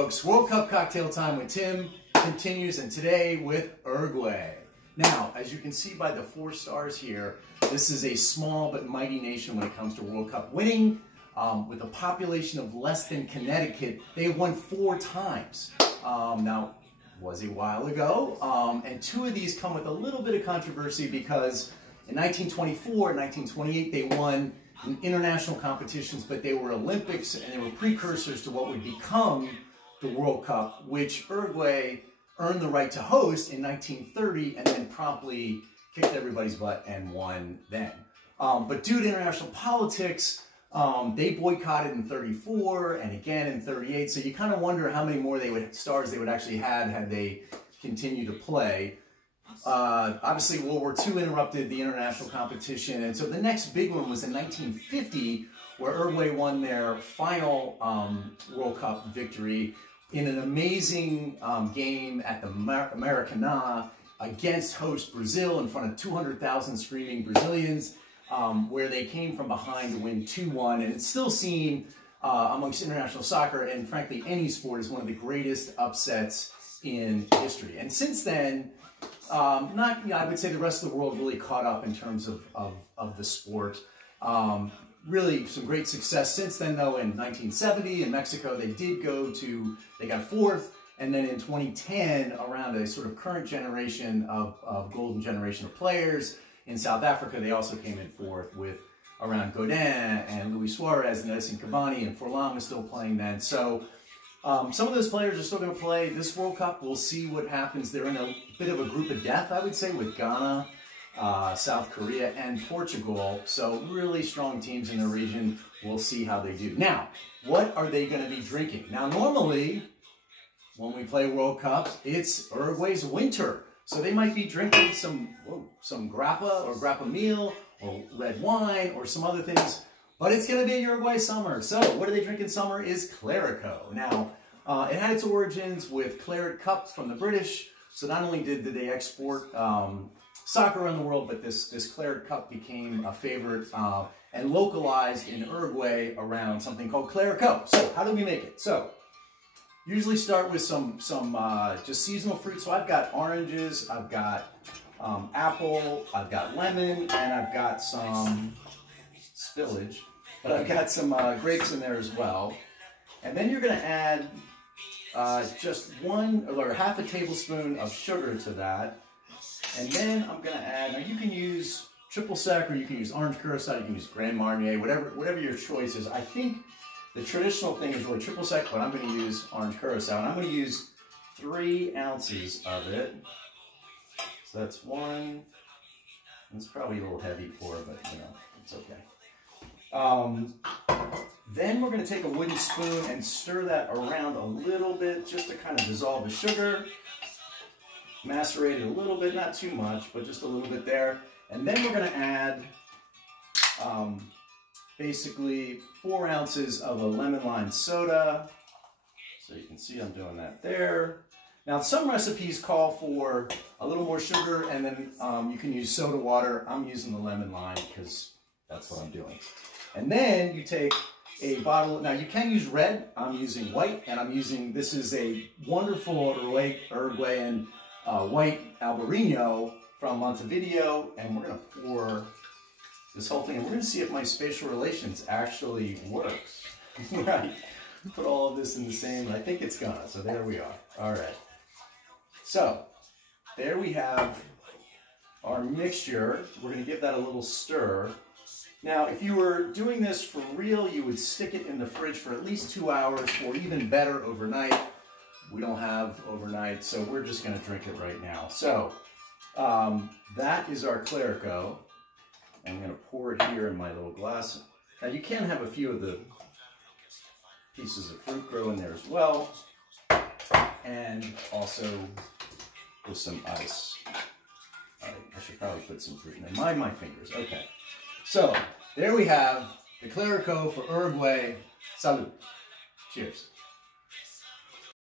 Folks, World Cup cocktail time with Tim continues, and today with Uruguay. Now, as you can see by the 4 stars here, this is a small but mighty nation when it comes to World Cup winning. With a population of less than Connecticut, they have won 4 times. Now, it was a while ago, and 2 of these come with a little bit of controversy because in 1924 and 1928 they won in international competitions, but they were Olympics and they were precursors to what would become the World Cup, which Uruguay earned the right to host in 1930 and then promptly kicked everybody's butt and won then. But due to international politics, they boycotted in 34 and again in 38, so you kind of wonder how many more stars they would actually have had they continued to play. Obviously, World War II interrupted the international competition, and so the next big one was in 1950, where Uruguay won their final World Cup victory in an amazing game at the Maracanã against host Brazil in front of 200,000 screaming Brazilians, where they came from behind to win 2-1, and it's still seen amongst international soccer and frankly any sport as one of the greatest upsets in history. And since then, I would say the rest of the world really caught up in terms of the sport. Really some great success since then, though. In 1970 in Mexico, they got 4th, and then in 2010, around a sort of current generation of golden generation of players, in South Africa, they also came in 4th with around Godin and Luis Suarez and Edison Cavani, and Forlan was still playing then. So some of those players are still going to play this World Cup. We'll see what happens. They're in a bit of a group of death, I would say, with Ghana, South Korea, and Portugal. So really strong teams in the region. We'll see how they do. Now, what are they going to be drinking? Now, normally, when we play World Cups, it's Uruguay's winter. So they might be drinking some grappa or grappa meal or red wine or some other things. But it's going to be Uruguay summer. So what do they drink in summer is Clerico. Now, it had its origins with claret cups from the British. So not only did they export soccer around the world, but this claret cup became a favorite and localized in Uruguay around something called Clerico. So how do we make it? So usually start with some just seasonal fruit. So I've got oranges, I've got apple, I've got lemon, and I've got some spillage, but I've got some grapes in there as well. And then you're going to add just 1 or half a tablespoon of sugar to that. And then I'm going to add, now you can use triple sec or you can use orange curacao, you can use Grand Marnier, whatever your choice is. I think the traditional thing is really triple sec, but I'm going to use orange curacao, and I'm going to use 3 ounces of it. So that's 1. It's probably a little heavy pour, but you know, it's okay. Then we're going to take a wooden spoon and stir that around a little bit just to kind of dissolve the sugar. Macerate it a little bit, not too much, but just a little bit there. And then we're going to add basically 4 ounces of a lemon lime soda. So you can see I'm doing that there. Now, some recipes call for a little more sugar, and then you can use soda water. I'm using the lemon lime because that's what I'm doing. And then you take a bottle, now you can use red, I'm using white, and this is a wonderful Uruguayan white Albarino from Montevideo, and we're going to pour this whole thing, and we're going to see if my spatial relations actually works. Right, put all of this in the same, I think it's gonna, so there we are. All right, so there we have our mixture. We're going to give that a little stir. Now, if you were doing this for real, you would stick it in the fridge for at least 2 hours, or even better, overnight. We don't have overnight, so we're just going to drink it right now. So, that is our Clerico. I'm going to pour it here in my little glass. Now, you can have a few of the pieces of fruit grow in there as well, and also with some ice. All right, I should probably put some fruit in there. Mind my fingers. Okay. So, there we have the Clerico for Uruguay. Salud. Cheers.